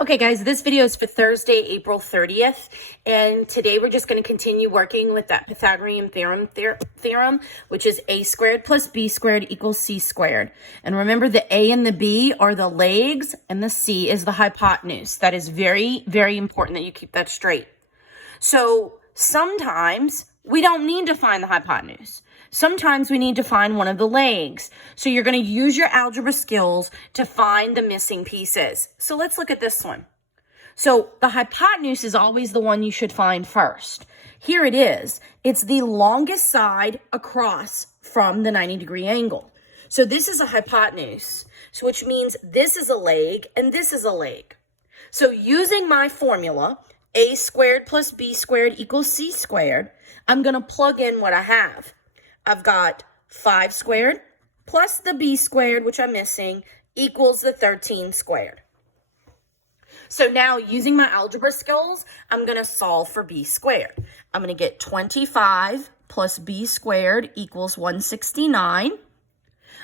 Okay, guys, this video is for Thursday, April 30th, and today we're just going to continue working with that Pythagorean theorem, which is a squared plus b squared equals c squared. And remember, the a and the b are the legs, and the c is the hypotenuse. That is very, very important that you keep that straight. So sometimes we don't need to find the hypotenuse. Sometimes we need to find one of the legs. So you're going to use your algebra skills to find the missing pieces. So let's look at this one. So the hypotenuse is always the one you should find first. Here it is. It's the longest side across from the 90-degree angle. So this is a hypotenuse, so which means this is a leg and this is a leg. So using my formula, a squared plus b squared equals c squared, I'm going to plug in what I have. I've got 5 squared plus the b squared, which I'm missing, equals the 13 squared. So now using my algebra skills, I'm going to solve for b squared. I'm going to get 25 plus b squared equals 169.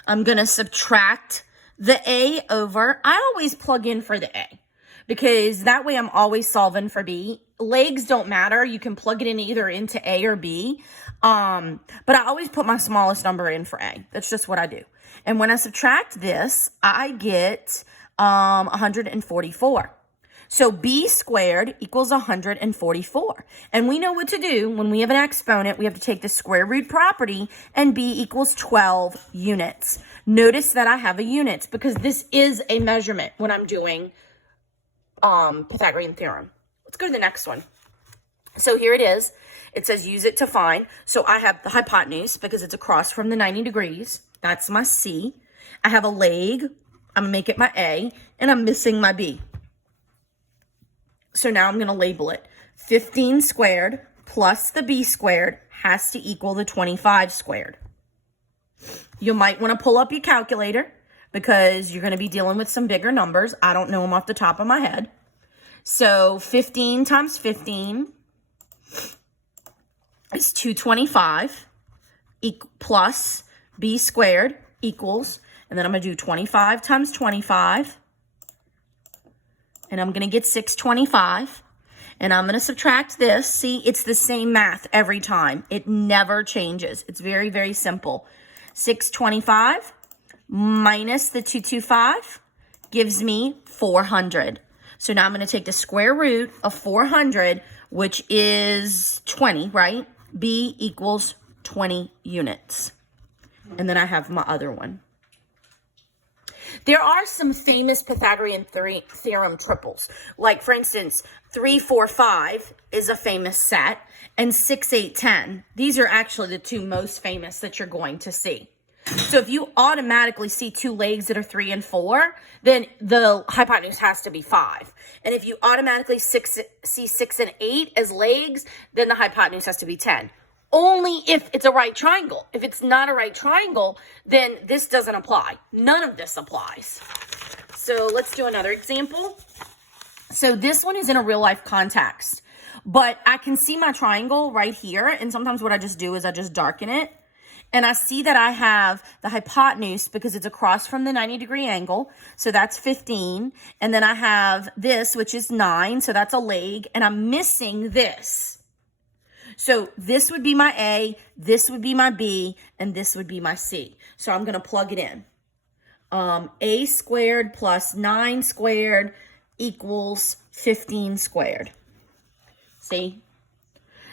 I'm going to subtract the a over. I always plug in for the a, because that way I'm always solving for b. Legs don't matter. You can plug it in either into a or b. But I always put my smallest number in for a. That's just what I do. And when I subtract this, I get 144. So b squared equals 144. And we know what to do. When we have an exponent, we have to take the square root property, and b equals 12 units. Notice that I have a units because this is a measurement when I'm doing Pythagorean theorem. Let's go to the next one. So here it is. It says use it to find. So I have the hypotenuse because it's across from the 90 degrees. That's my C. I have a leg. I'm going to make it my A. And I'm missing my B. So now I'm going to label it. 15 squared plus the B squared has to equal the 25 squared. You might want to pull up your calculator because you're going to be dealing with some bigger numbers. I don't know them off the top of my head. So 15 times 15 is 225 plus b squared equals, and then I'm going to do 25 times 25, and I'm going to get 625, and I'm going to subtract this. See, it's the same math every time. It never changes. It's very, very simple. 625 minus the 225 gives me 400. So now I'm going to take the square root of 400, which is 20, right? B equals 20 units. And then I have my other one. There are some famous Pythagorean theorem triples. Like, for instance, 3, 4, 5 is a famous set, and 6, 8, 10. These are actually the two most famous that you're going to see. So if you automatically see two legs that are 3 and 4, then the hypotenuse has to be 5. And if you automatically see 6 and 8 as legs, then the hypotenuse has to be 10. Only if it's a right triangle. If it's not a right triangle, then this doesn't apply. None of this applies. So let's do another example. So this one is in a real life context, but I can see my triangle right here. And sometimes what I just do is I just darken it. And I see that I have the hypotenuse because it's across from the 90-degree angle. So that's 15. And then I have this, which is 9. So that's a leg. And I'm missing this. So this would be my A, this would be my B, and this would be my C. So I'm going to plug it in. A squared plus 9 squared equals 15 squared. See?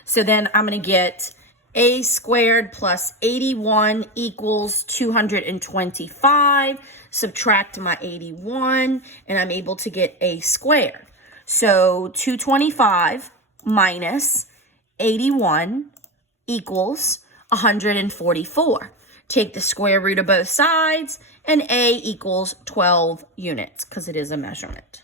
So then I'm going to get a squared plus 81 equals 225. Subtract my 81, and I'm able to get a squared. So 225 minus 81 equals 144. Take the square root of both sides, and a equals 12 units because it is a measurement.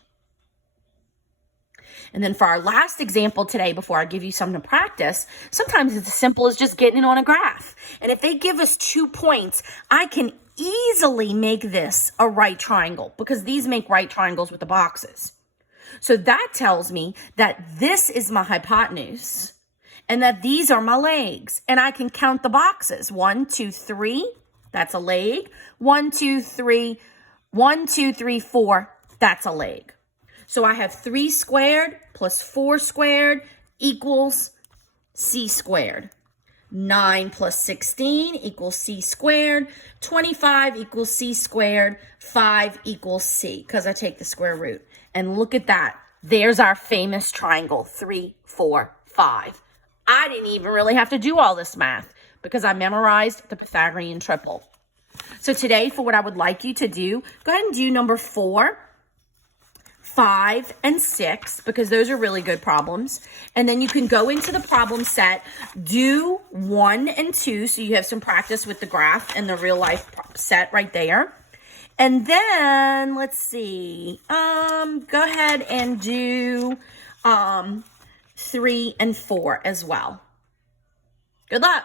And then for our last example today, before I give you something to practice, sometimes it's as simple as just getting it on a graph. And if they give us 2 points, I can easily make this a right triangle because these make right triangles with the boxes. So that tells me that this is my hypotenuse and that these are my legs. And I can count the boxes. 1, 2, 3, that's a leg. 1, 2, 3, 1, 2, 3, 4, that's a leg. So I have 3 squared plus 4 squared equals c squared. 9 plus 16 equals c squared. 25 equals c squared. 5 equals c, because I take the square root. And look at that. There's our famous triangle, 3, 4, 5. I didn't even really have to do all this math because I memorized the Pythagorean triple. So today, for what I would like you to do, go ahead and do number 4, 5, and 6, because those are really good problems. And then you can go into the problem set, do 1 and 2, so you have some practice with the graph and the real life set right there. And then, let's see, go ahead and do 3 and 4 as well. Good luck.